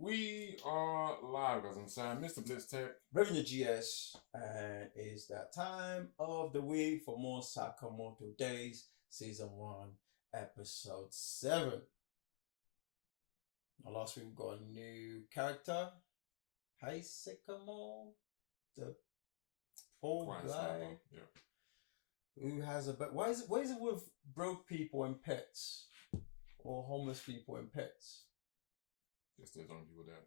We are live, as I'm saying, Mr. Blitz Tech. Revenue GS, and it's that time of the week for more Sakamoto Days, Season 1, Episode 7. Now, last week we got a new character, Sakamoto, the poor guy who has a but why is it with broke people and pets, or homeless people and pets? Yes, there's only people that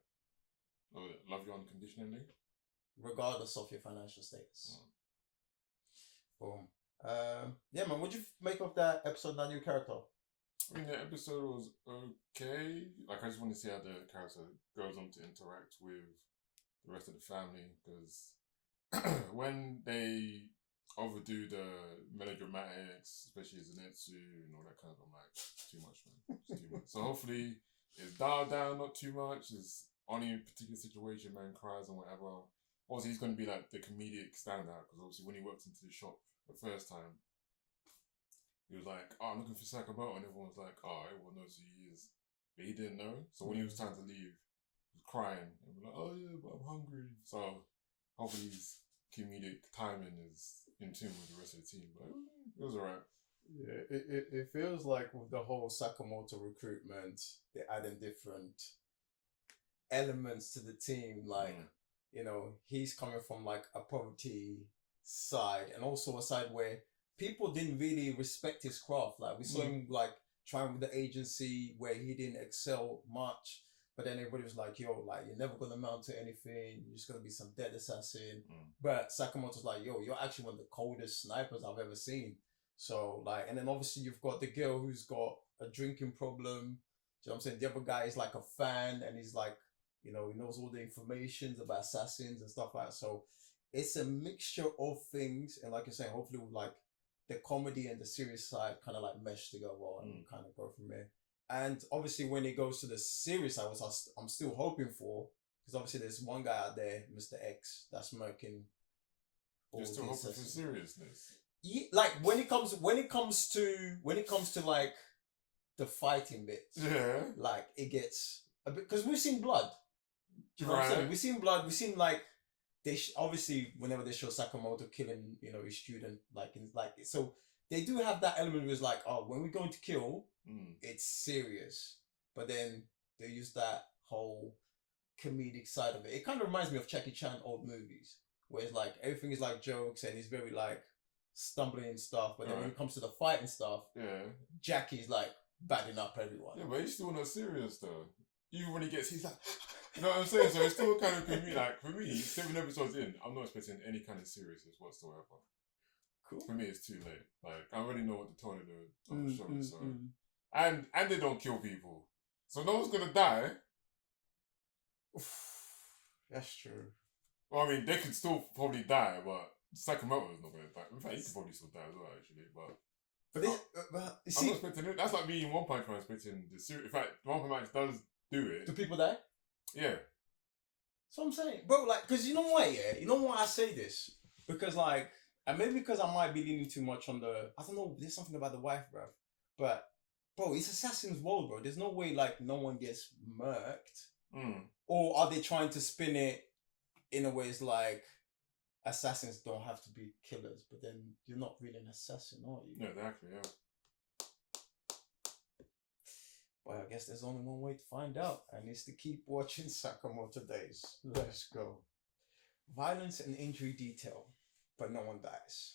love you unconditionally, regardless of your financial status. Boom. Yeah, man. What'd you make of that episode? That new character? I mean, the episode was okay. Like, I just want to see how the character goes on to interact with the rest of the family, because when they overdo the melodramatics, especially Zenitsu and all that kind of, I'm like, too much, man. It's too much. So hopefully it's dialed down, not too much. It's only a particular situation, man cries and whatever. Obviously, he's going to be like the comedic standout, because obviously when he worked into the shop the first time, he was like, "Oh, I'm looking for Sakamoto," and everyone was like, "Oh, everyone knows who he is," but he didn't know. So when he was time to leave, he was crying and we're like, "Oh yeah, but I'm hungry." So hopefully his comedic timing is in tune with the rest of the team. But it was alright. Yeah, it feels like with the whole Sakamoto recruitment, they're adding different elements to the team. Like, you know, he's coming from like a poverty side, and also a side where people didn't really respect his craft. Like, we saw him like trying with the agency where he didn't excel much, but then everybody was like, "Yo, like, you're never gonna amount to anything. You're just gonna be some dead assassin." But Sakamoto's like, "Yo, you're actually one of the coldest snipers I've ever seen." So like, and then obviously you've got the girl who's got a drinking problem. Do you know what I'm saying? The other guy is like a fan, and he's like, you know, he knows all the informations about assassins and stuff like that. So it's a mixture of things, and like you're saying, hopefully with like the comedy and the serious side kind of like mesh together and kind of go from there. And obviously when it goes to the serious side, I'm still hoping for, because obviously there's one guy out there, Mr. X, that's murking. You're still hoping for seriousness. Yeah, like when it comes to like the fighting bits, like it gets a bit, because we've seen blood. Do you know what I'm saying? We've seen blood. We've seen like obviously whenever they show Sakamoto killing, you know, his student, so they do have that element where it's like, oh, when we're going to kill, it's serious. But then they use that whole comedic side of it. It kind of reminds me of Jackie Chan old movies, where it's like everything is like jokes and he's very like stumbling and stuff, but then when it comes to the fight and stuff, Jackie's like batting up everyone. Yeah, but he's still not serious though. Even when he's like, you know what I'm saying? So it's still kind of comedic. Like, for me, 7 episodes in, I'm not expecting any kind of seriousness whatsoever. Cool. For me, it's too late. Like, I already know what the tone of the show is. So. And they don't kill people, so no one's gonna die. That's true. Well, I mean, they could still probably die, but Sakamoto is not going to die. In fact, he could probably still die as well, actually. But you see, I'm not expecting it. That's like me in One Punch Man expecting the series. In fact, One Punch Man does do it. Do people die? Yeah. That's what I'm saying, bro. Like, because you know why? Yeah, you know why I say this? Because like, and maybe because I might be leaning too much on the. I don't know. There's something about the wife, bro. But bro, it's Assassin's World, bro. There's no way like no one gets murked. Or are they trying to spin it in a way it's like assassins don't have to be killers, but then you're not really an assassin, are you? Yeah, exactly, yeah. Well, I guess there's only one way to find out, and it's to keep watching Sakamoto Days. Let's go. Violence and injury detail, but no one dies.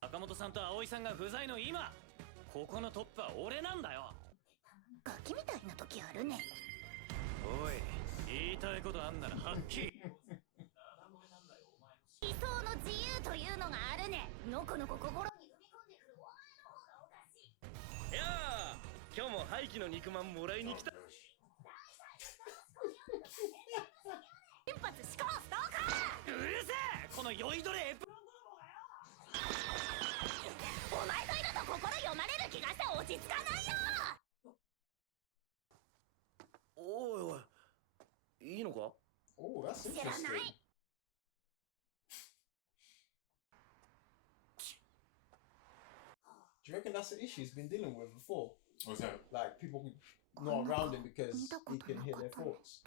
Sakamoto-sanと葵さんが不在の今、ここのトップは俺なんだよ。ガキみたいな時あるね。おい、言いたいことあんならはっきり。理想の自由というのがあるね。のこのこ心に踏み込んでくるお前の方がおかしい。いやあ、今日も廃棄の肉まんもらいに来た。の酔いどれエプロンお前といると心読まれる気がして落ち着かないよ。おいおい、いいのか？ Oh, that's 知ら interesting. ない。Do you reckon that's an issue he's been dealing with before? What's that? Like people not around him because he can hear their thoughts.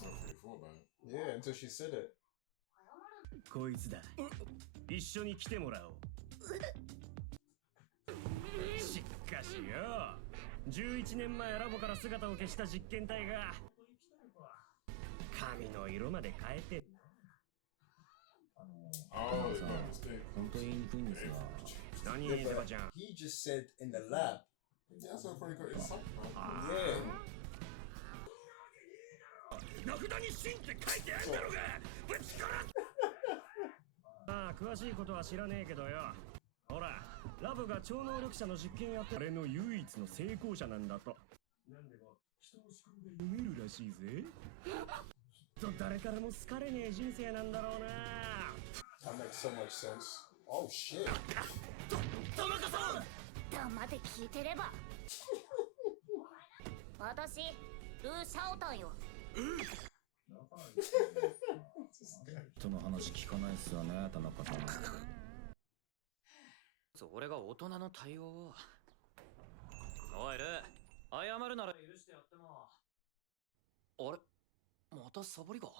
I don't really thought about it. Yeah, until she said it. こいつだ。一緒に来てもらおう。しかしよ、11年前ラボから姿を消した実験体が髪の色まで変えて。Oh, it's my mistake. 本当に言いにくいんですが。何 Yeah, ゼバ but ちゃん。 he just said in the lab. Yeah, so I probably got his son. Yeah. 名札にシンって書いてあるんだろうが。ぶち殺す。ああ、詳しいことは知らねえけどよ。ほら、ラボが超能力者の実験やってあれの唯一の成功者なんだと。なんでも人を仕込んで読めるらしいぜ。きっと誰からも好かれねえ人生なんだろうな。That makes so much sense. Oh shit. 田中さん。黙って聞いてれば。私、ルーシャオタンよ。人の話聞かないっすよね、田中さん。俺が大人の対応を。おいルー、謝るなら許してやっても。あれ、またサボりが。た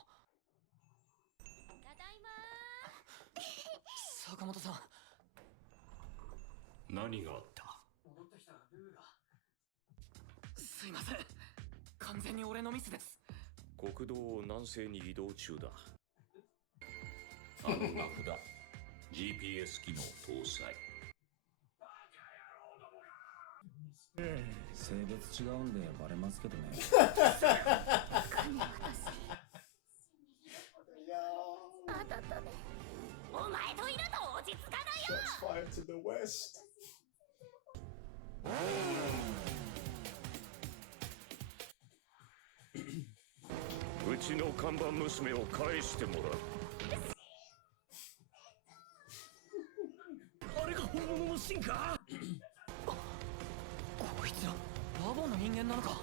だいま坂本さん。何があった？戻ってきたらルーが。すいません、完全に俺のミスです。国道を南西に移動中だ。あの名札 GPS 機能搭載。性別違うんでバレますけどね。あたったね。お前といると落ち着かないよ。 Shots fired to the west. うちの看板娘を返してもらう。あれが本物のシンか？こいつらラボの人間なのか。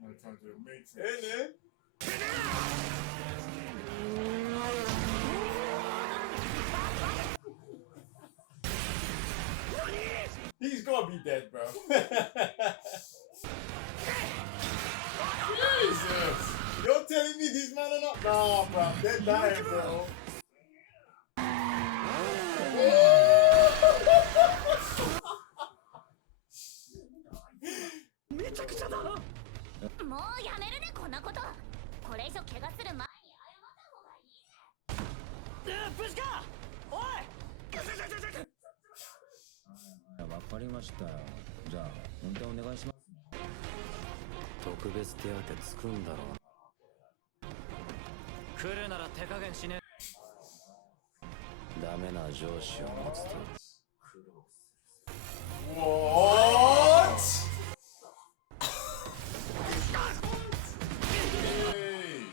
My time to Matrix. Hey, man. He's gonna be dead, bro. Jesus! You're telling me these men are not? Nah, bro. They're dying, bro. めちゃくちゃだ。もうやめるね、こんなこと。これ以上怪我する前に謝った方がいいね。無事か。おい。わかりましたよ。じゃあ運転お願いします。特別手当つくんだろう。来るなら手加減しね。ダメな上司を持つと。 What? Hey!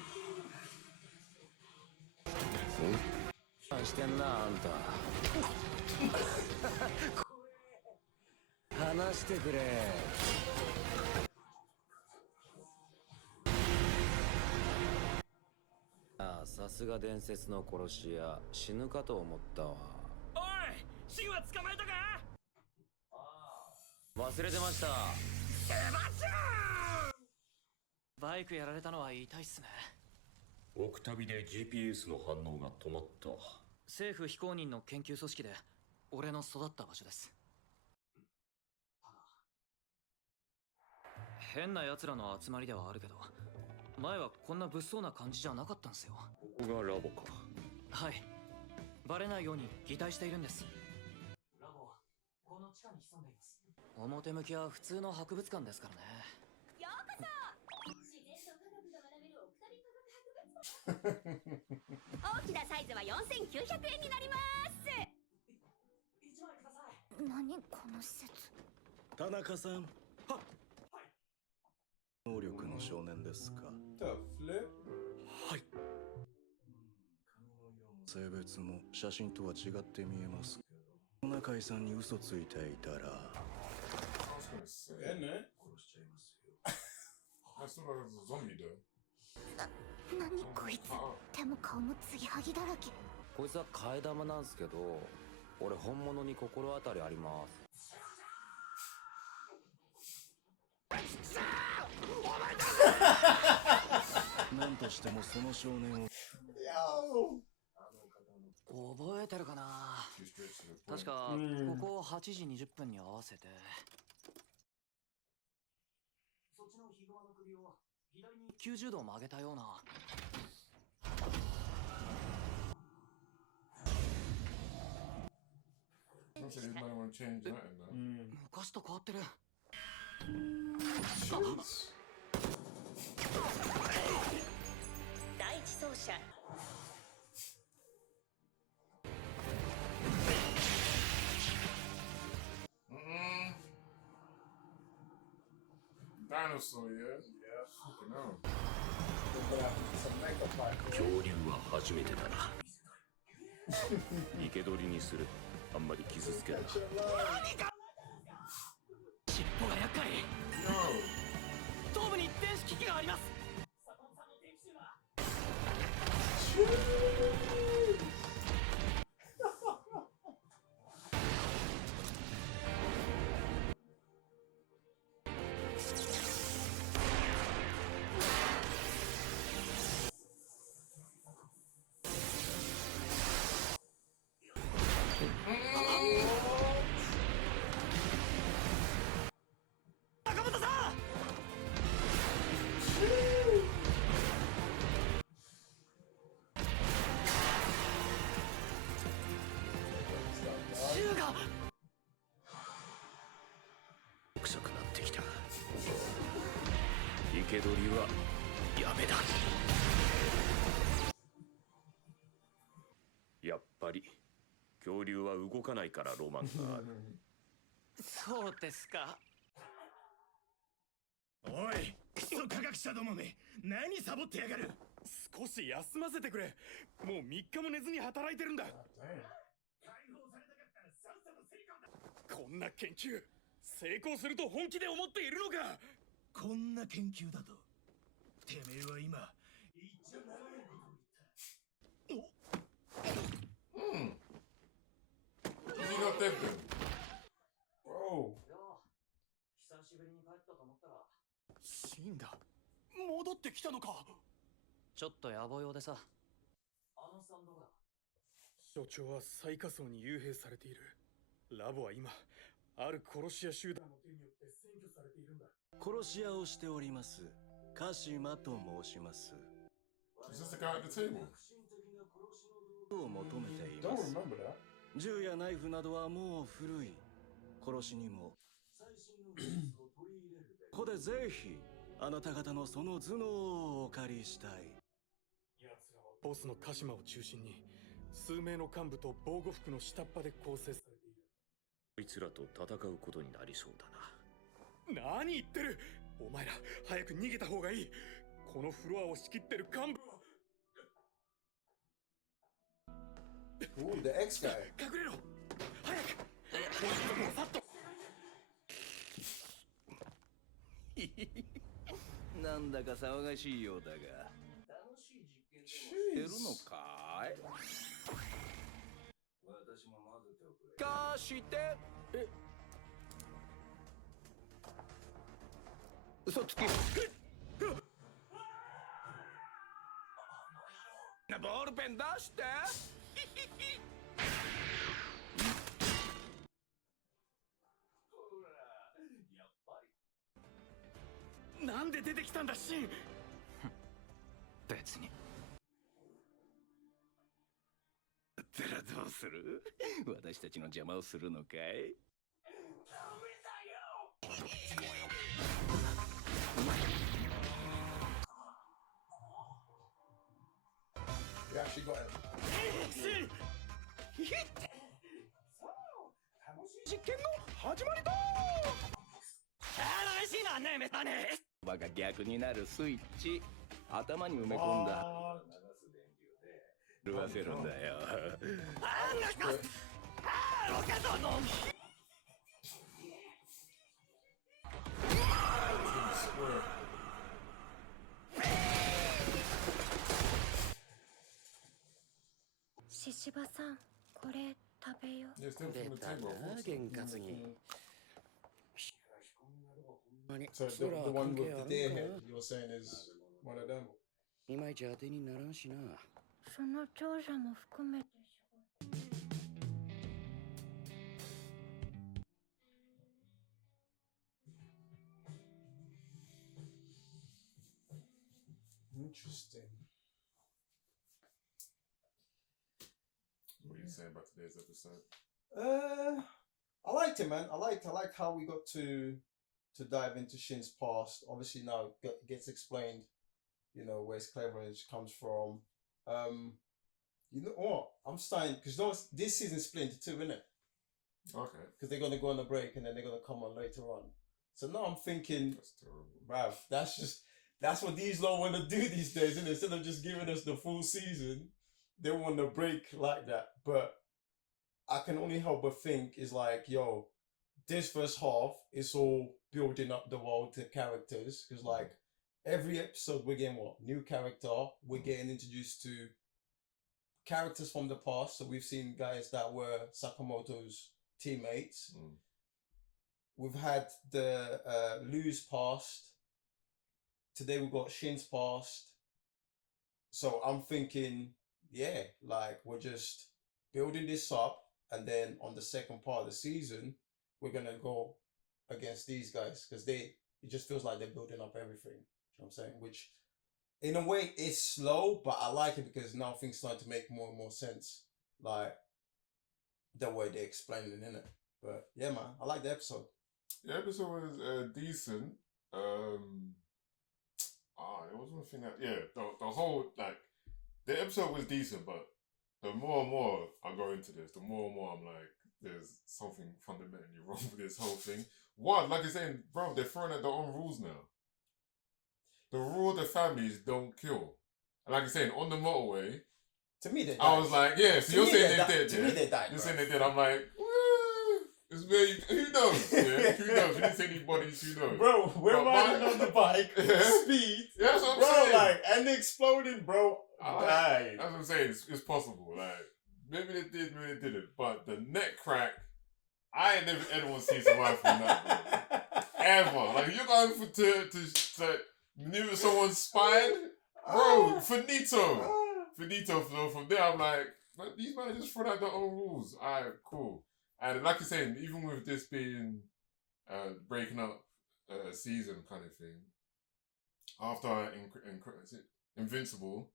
何してんなあんた。話してくれ。ああ、さすが伝説の殺し屋。死ぬかと思ったわ。おい、シンは捕まえたか。忘れてました。バイクやられたのは痛いっすね。奥旅で GPS の反応が止まった。政府非公認の研究組織で俺の育った場所です。変な奴らの集まりではあるけど、前はこんな物騒な感じじゃなかったんですよ。ここがラボか。はい、バレないように擬態しているんです。ラボはこの地下に潜んでいます。表向きは普通の博物館ですからね。ようこそ。自然と科学が学べる奥旅科学博物館。大きなサイズは4900円になります。1枚ください。何この施設。田中さん。能力の少年ですか。 The flip? はい。性別も写真とは違って見えますけど、トナカイさんに嘘ついていたら I was gonna say. えね。殺しちゃいますよ。 I still like a zombie though. 何こいつ、手も顔も継ぎはぎだらけ。こいつは替え玉なんすけど、俺本物に心当たりあります。何としてもその少年を Yo! 覚えてるかな。 Too straight to the point. 確かうんここ8時20分に合わせて。そっちのヒグマの首を左に90度曲げたような。 Don't say anybody want to change that in there. 昔と変わってる。 Shoots. 第一走者 Dinosaur, yeah? Yeah. Fucking hell. 恐竜は初めてだな。生け捕りにする。あんまり傷つけるな。尻尾が厄介。 Yo! 頭部に電子機器があります。 Sakamoto さん。 銃が。 臭くなってきた。生け捕りはやめだ。やっぱり恐竜は動かないからロマンがある。そうですか。 おい、クソ科学者どもめ、何サボってやがる。少し休ませてくれ。もう3日も寝ずに働いてるんだ。こんな研究成功すると本気で思っているのか。こんな研究だとてめえは今言っちゃならないことを言った。 Is he not dead then? Bro! 久しぶりに帰ったと思ったら。 シンだ。戻ってきたのか。ちょっと野暮用でさ。あのさんどこだ。所長は最下層に幽閉されている。ラボは今ある殺し屋集団の手によって占拠されているんだ。殺し屋をしております鹿島と申します。 Is this the guy at the table? を求めてい Don't ます。 remember that. 銃やナイフなどはもう古い。殺しにも最新の技術を取り入れるべき。ここでぜひあなた方のその頭脳をお借りしたい。奴らはボスの鹿島を中心に数名の幹部と防護服の下っ端で構成されている。こいつらと戦うことになりそうだな。何言ってる。お前ら早く逃げた方がいい。このフロアを仕切ってる幹部は。 Ooh, the X guy. 隠れろ。早く。もうさっと。なんだか騒がしいようだが。楽しい実験でもしてるのかい。私も混ぜておくれ。かして。え。嘘つき。ボールペン出して。なんで出てきたんだシン。別に。だったらどうする。私たちの邪魔をするのかい。 We actually got it. 実験の始まりだ。楽しいなねめたね。葉が逆になるスイッチ頭に埋め込んだ What? るわせるんだよ 獅子場さん、これ食べよう。 Yeah, it's them from the 出た table. な験担ぎ So the one with the deer head you're saying is one of them. いまいち当てにならんしなその長者も含めて仕事。 Interesting. What are you saying about today's episode? I liked it, man. I like how we got to dive into Shin's past. Obviously now it gets explained, you know, where his cleverness comes from. You know what? I'm starting because this season's split into two, isn't it? Okay. Because they're gonna go on a break and then they're gonna come on later on. So now I'm thinking, That's terrible. bruv, that's what these lot want to do these days, isn't it? Instead of just giving us the full season, they want to break like that. But I can only help but think is like, yo, this first half is all building up the world, the characters, because like every episode we're getting what new character, we're getting introduced to characters from the past. So we've seen guys that were Sakamoto's teammates. We've had the Lou's past. Today we've got Shin's past. So I'm thinking, yeah, like we're just building this up, and then on the second part of the season, we're gonna go against these guys because it just feels like they're building up everything. You know what I'm saying? Which in a way is slow, but I like it because now things start to make more and more sense. Like the way they explain it, innit? But yeah, man, I like the episode. The episode was decent. There was one thing that the whole like the episode was decent, but the more and more I go into this, the more and more I'm like, there's something fundamentally wrong with this whole thing. One, like you're saying, bro, they're throwing out their own rules now. The rule of the families don't kill. And like you're saying, on the motorway, To me, they died. I was like, yeah, so To you're me, saying they they di- did, to yeah? me, they died, You're bro. saying they did. I'm like, it's very, who knows? Yeah, who knows? You didn't say any bodies, who knows? Bro, we're But riding my- on the bike, Yeah. speed, Yeah, that's what I'm bro, saying. like, and exploding, bro, died. That's what I'm saying. It's possible. Like, maybe they did, maybe they didn't. But the neck crack, I ain't never anyone seen survive from that, bro. Ever. Like, if you're going to maneuver someone's spine, bro, finito. So from there, I'm like, these men just throw out their own rules. Alright, cool. And like you're saying, even with this being breaking up a season kind of thing, after is it Invincible,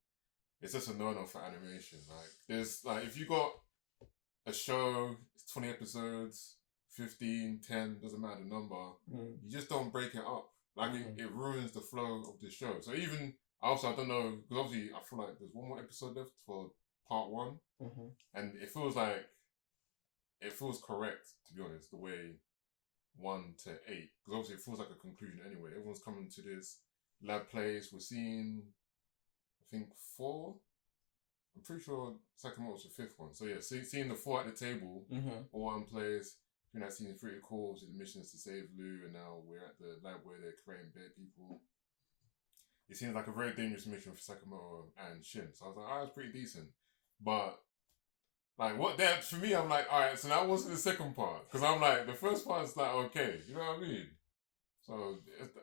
it's just a no-no for animation. Like, there's like, if you got a show, it's 20 episodes, 15, 10, doesn't matter the number, you just don't break it up. Like, it ruins the flow of the show. So even, also, I don't know, because obviously I feel like there's one more episode left for part 1, and it feels correct, to be honest, the way 1 to 8, because obviously it feels like a conclusion anyway. Everyone's coming to this lab place. We're seeing, I think, 4. I'm pretty sure Sakamoto's the 5th one. So yeah, seeing the 4 at the table, all in place. I think that scene's pretty cool. So the mission is to save Lou, and now we're at the lab where they're creating bear people. It seems like a very dangerous mission for Sakamoto and Shin. So I was like, it's pretty decent. But like, what that for me, I'm like, alright, so that wasn't the second part, because I'm like, the first part's like, okay, you know what I mean? So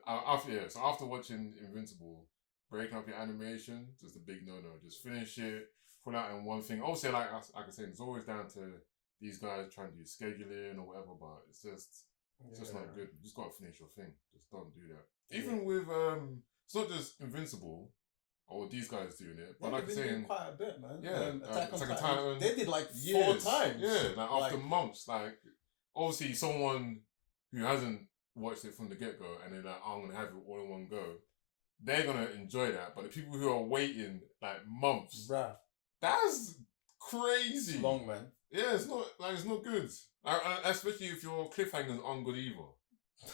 after watching Invincible, breaking up your animation, just a big no-no. Just finish it, put out in one thing. Also, like I can say, it's always down to these guys trying to do scheduling or whatever, but it's just not good. You just gotta finish your thing. Just don't do that. Even with it's not just Invincible or these guys doing it, but like I'm saying, quite a bit, man. yeah, Attack on Attack on Titan, Titan, they did like 4 years. times. Yeah, like after months. Like, obviously someone who hasn't watched it from the get-go and they're like, I'm gonna have it all in one go, they're gonna enjoy that. But the people who are waiting like months, bruh, that's crazy. it's long, man. Yeah, it's not good. Especially if your cliffhangers aren't good either.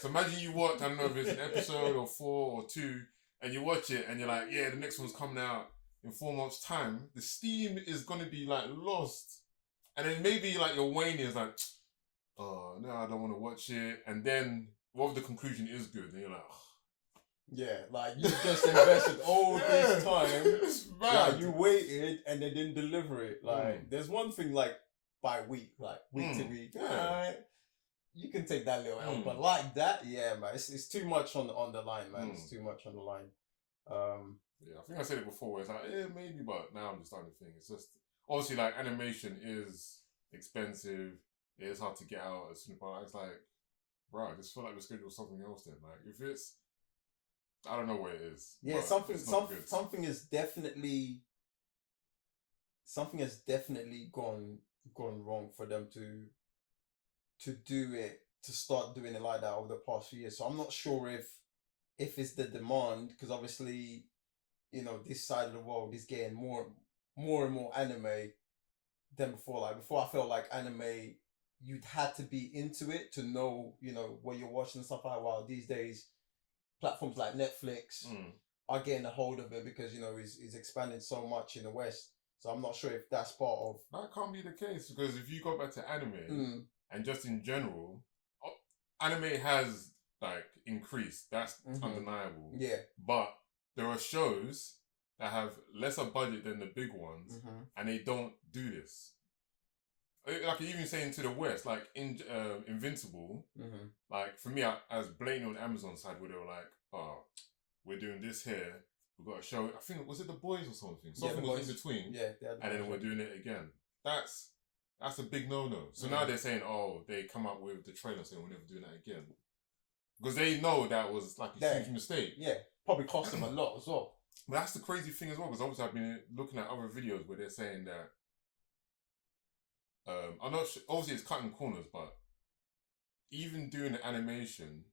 So imagine you watch, I don't know if it's an episode or 4 or 2, and you watch it and you're like, yeah, the next one's coming out in 4 months' time. The steam is gonna be like lost, and then maybe like your Wayne is like, oh no, I don't want to watch it, and then what if the conclusion is good? And you're like, oh. Yeah, like you just invested all this time. It's bad. Like you waited and they didn't deliver it. Like there's one thing like by week, like week to week. Yeah. Alright, you can take that little L, but like that, yeah, man, it's too much on the line, man. It's too much on the line. Yeah, I think I said it before. Where it's like, yeah, maybe, but now I'm just starting to think it's just obviously like animation is expensive. It is hard to get out as soon as it's like, bro, I just feel like we schedule something else then. Like if it's, I don't know what it is. Yeah, something is definitely gone wrong for them to do it, to start doing it like that over the past few years. So I'm not sure if it's the demand, because obviously, you know, this side of the world is getting more and more anime than before. Like before, I felt like anime, you'd had to be into it to know, you know, what you're watching and stuff like that. While these days, platforms like Netflix are getting a hold of it because, you know, it's expanding so much in the West. So I'm not sure if that's part of... That can't be the case, because if you go back to anime and just in general, anime has like increased. That's undeniable. Yeah. But there are shows that have lesser budget than the big ones, and they don't do this. Like even saying to the West, like in Invincible, like for me, I was blaming on Amazon side where they were like, "Oh, we're doing this here. We've got a show. I think was it The Boys or something? Something was in between. Yeah, and then we're doing it again. That's a big no-no. So now they're saying, oh, they come up with the trailer saying we're never doing that again, because they know that was like a huge mistake. Yeah, probably cost them a lot as well. But that's the crazy thing as well, because obviously I've been looking at other videos where they're saying that. I'm not sure, obviously it's cutting corners, but even doing the animation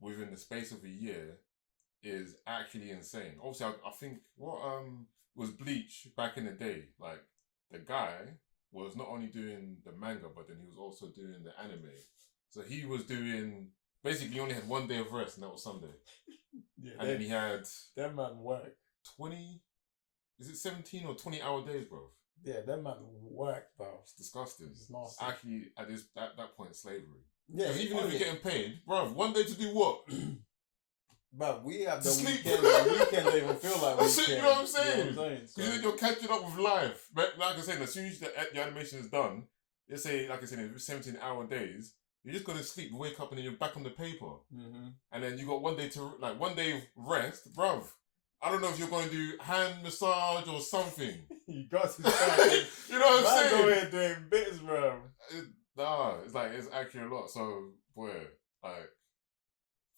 within the space of a year is actually insane. Obviously, I think what was Bleach back in the day, like the guy was not only doing the manga, but then he was also doing the anime. So he was doing, basically he only had 1 day of rest, and that was Sunday. And then he had that man work 20, is it 17 or 20-hour days, bro? Yeah, that man work, bro. It's disgusting. It's nasty. Actually, at that point, slavery. Yeah, even if you're getting paid, bro, 1 day to do what? But we have the sleep. weekend. The weekend don't even feel like That's weekend. it, you know what I'm saying? Because Because then you're catching up with life. But like I said, as soon as the animation is done, let's say, like I said, in 17-hour days, you're just gonna sleep, wake up, and then you're back on the paper. And then you got 1 day to 1 day rest, bruv. I don't know if you're going to do hand massage or something. You got to start. You know what I'm saying? Over here doing bits, bro. It's like, it's actually a lot. So, boy, like,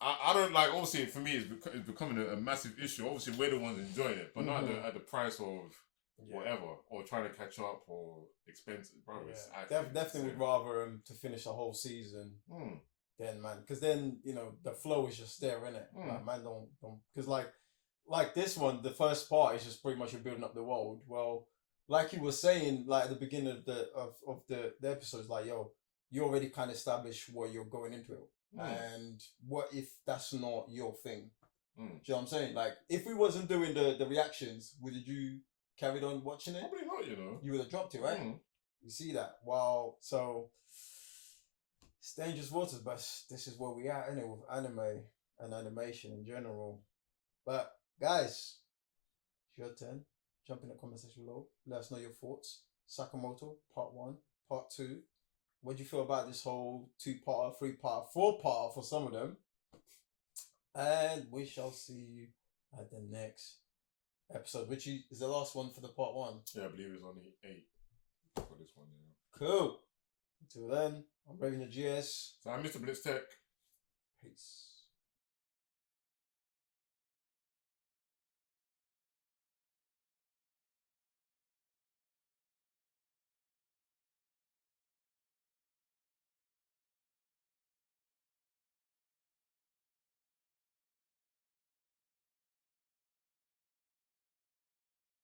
I don't like, obviously for me it's becoming a massive issue. Obviously we're the ones enjoying it, but not at the price of whatever, or trying to catch up, or expensive, bro. It's definitely would rather to finish a whole season then, man, because then, you know, the flow is just there, innit? Like, man, don't because like this one, the first part is just pretty much you're building up the world. Well, like you were saying, like at the beginning of the episodes, like, yo, you already kind of established what you're going into it. And what if that's not your thing? Do you know what I'm saying? Like, if we wasn't doing the reactions, would you carried on watching it? Probably not, you know. You would have dropped it, right? You see that? Wow. So, it's dangerous waters, but this is where we are, innit, with anime and animation in general. But, guys, it's your turn. Jump in the comment section below. Let us know your thoughts. Sakamoto, part 1, part 2. What do you feel about this whole 2-parter, 3-parter, 4-parter for some of them? And we shall see you at the next episode, which is the last one for the part 1. Yeah, I believe it's only 8 for this one. Yeah. Cool. Until then, I'm Raven the GS. So I'm Mr. Blitz Tech. Peace.